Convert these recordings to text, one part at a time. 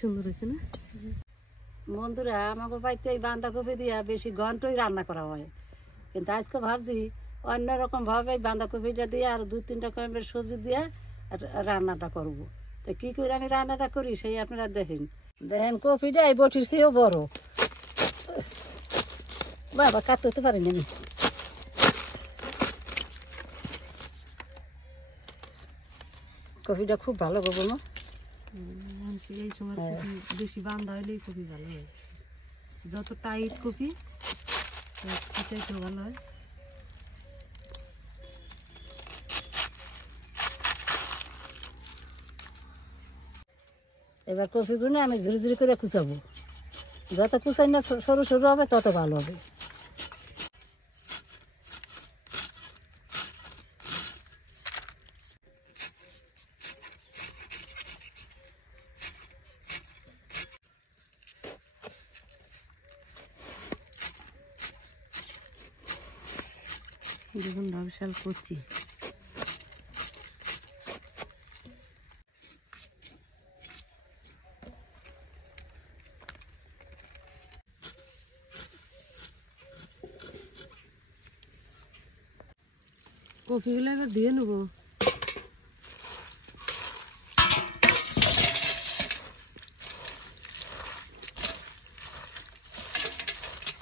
সুন্দর হয়েছে না বন্ধুরা? আমাকে বাড়িতে এই বাঁধাকপি দিয়া বেশি ঘন্টই রান্না করা হয়, কিন্তু আজকে ভাবছি অন্যরকম ভাবে বাঁধাকপিটা দিয়ে আর 2-3 রকমের সবজি দিয়ে রান্নাটা করব। তো কি করে আমি রান্নাটা করি সেই আপনারা দেখেন। দেখেন কপিটা এই বটির চেয়েও বড়। বাবা কাটতে পারিনি আমি। কপিটা খুব ভালো করবো না, এই সময় কপি বেশি বান্ধা হইলেই কপি ভালো হয়। যত টাইট কপি চাইতে ভালো হয়। এবার কপিগুলো আমি ঝুড়ি ঝুড়ি করে কুচাবো। যত কুচাই না সরু সরু হবে তত ভালো হবে। দেখুন বিশাল করছি। কপিগুলো এবার দিয়ে নেবো।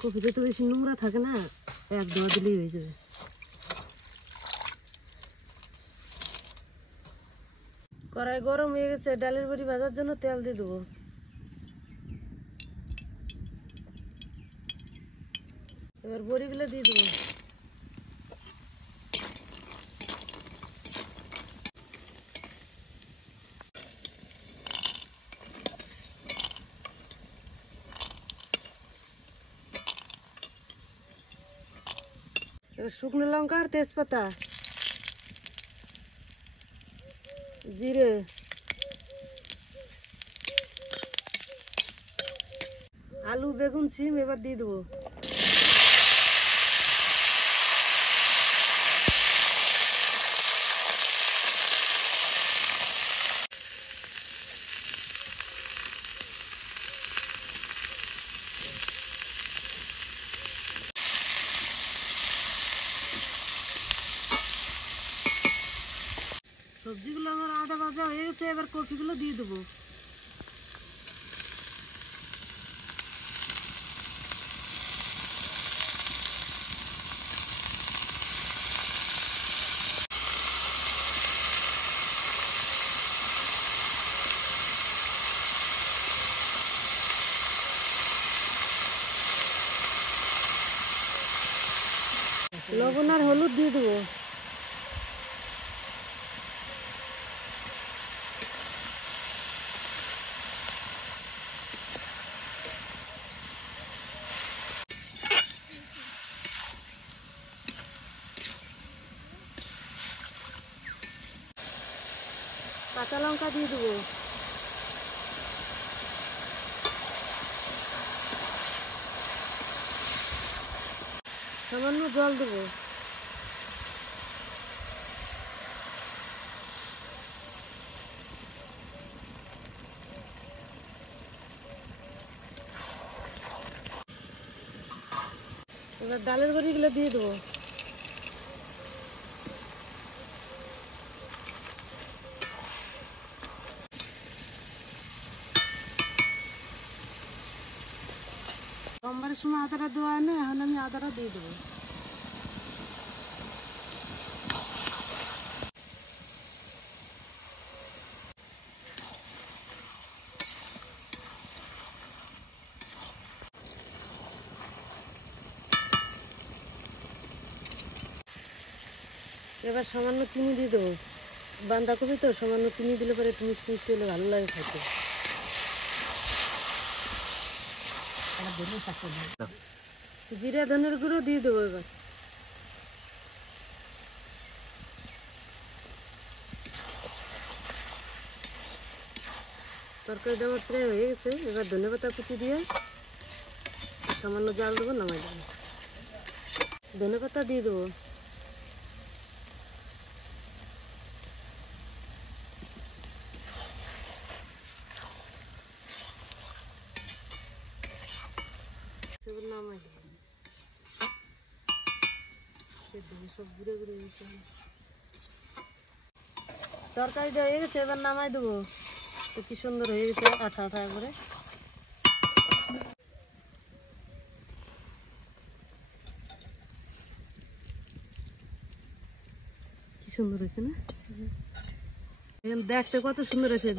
কপিতে তো বেশি নোংরা থাকে না, এক ধোয়া দিলেই হয়ে যাবে। কড়াই গরম হয়ে গেছে, ডালের বড়ি ভাজার জন্য তেল দিয়ে দেবো। এবার বড়িগুলো দিয়ে দেবো। এবার শুকনো লঙ্কা আর তেজপাতা, জিরে, আলু, বেগুন, সিম এবার দিয়ে দেবো। সবজিগুলো আমার আধা ভাজা হয়ে গেছে, এবার কপিগুলো দিয়ে দেবো। লবণ আর হলুদ দিয়ে দেবো। কাঁচা লঙ্কা দিয়ে দেবো। সামান্য জল দেবো। এবার ডালের বড়িগুলো দিয়ে দেবো। সোমবারের সময় আদাটা দেওয়া হয় না, এখন আমি আদাটা দিয়ে দেবো। এবার সামান্য চিনি দিয়ে দেবো। বাঁধাকপি তো সামান্য চিনি দিলে পরে একটু মিষ্টি মিষ্টি হলে ভালো লাগে খাইতে। জিরা ধনের গুঁড়ো দিয়ে দেবো। এবার তরকারিটা আমার প্রায় হয়ে গেছে। এবার ধনেপাতা কুচি দিয়ে সামান্য জাল দেবো, নামাই দেবো। ধনেপাতা দিয়ে দেবো। সব ঘুরে ঘুরে গেছে। তরকারিটা হয়ে গেছে, এবার নামাই দেবো। তো কি সুন্দর হয়ে গেছে, আঠা আঠা করে। কি সুন্দর হয়েছে না, দেখতে কত সুন্দর হয়েছে।